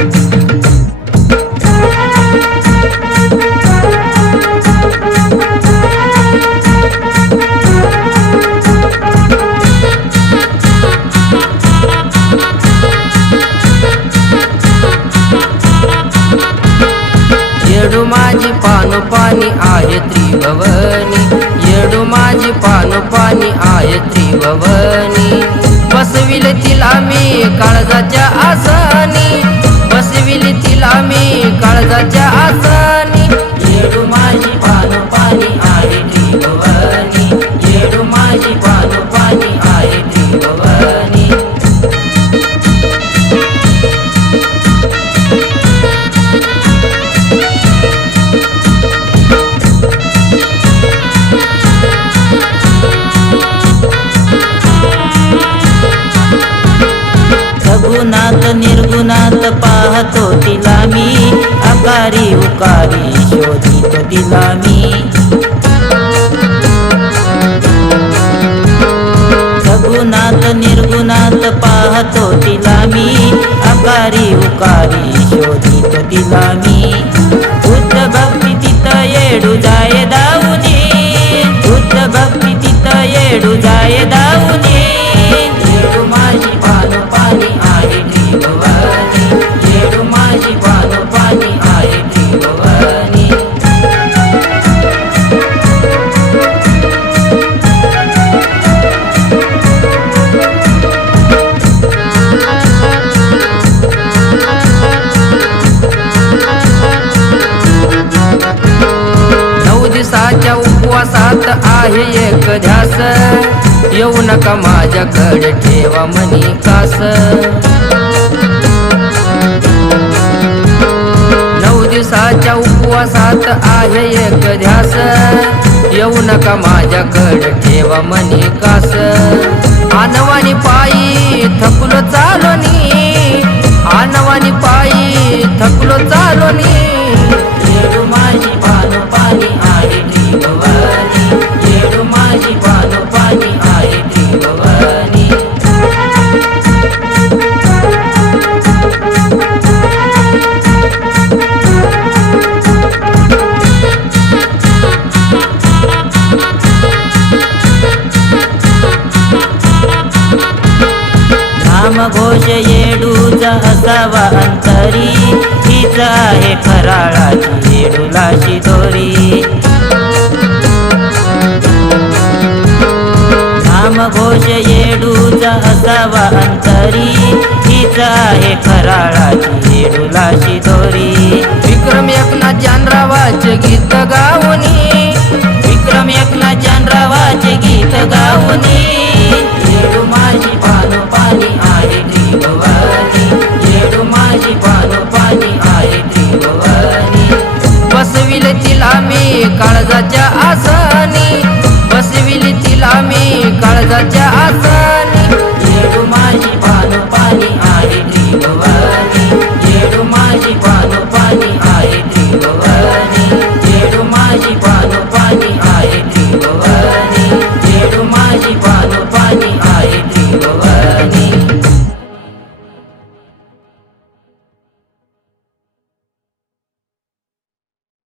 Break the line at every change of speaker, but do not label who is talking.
येडू माझी पान पाणी आहे त्रिभवनी. येडू माझी पान पाणी आहे त्रिभवनी. बसविल तिला मी काळजाच्या आसनी.
आकारी उकारी शोधित तिला मी. रघुनाथ निर्गुणात पाहतो तिला मी. आकारी उकारी शोधित तिला मी.
नाही एक ध्यास. येऊ नका माझ्याकडे ठेवा मनी कास. नऊ दिवसाच्या उपवासात आहे एक ध्यास. येऊ नका माझ्याकडे ठेवा मनी कास. आनवानी पायी थकलो चालोनी.
नामघोष येडूचा असावा अंतरी. हीच आहे फराळाची येडूलाशी दोरी. नामघोष येडूचा असावा अंतरी. हीच आहे फराळाची येडूलाशी दोरी.
विक्रम एकनाथ जानरावाचे गीत गावनी
काळजाच्या आस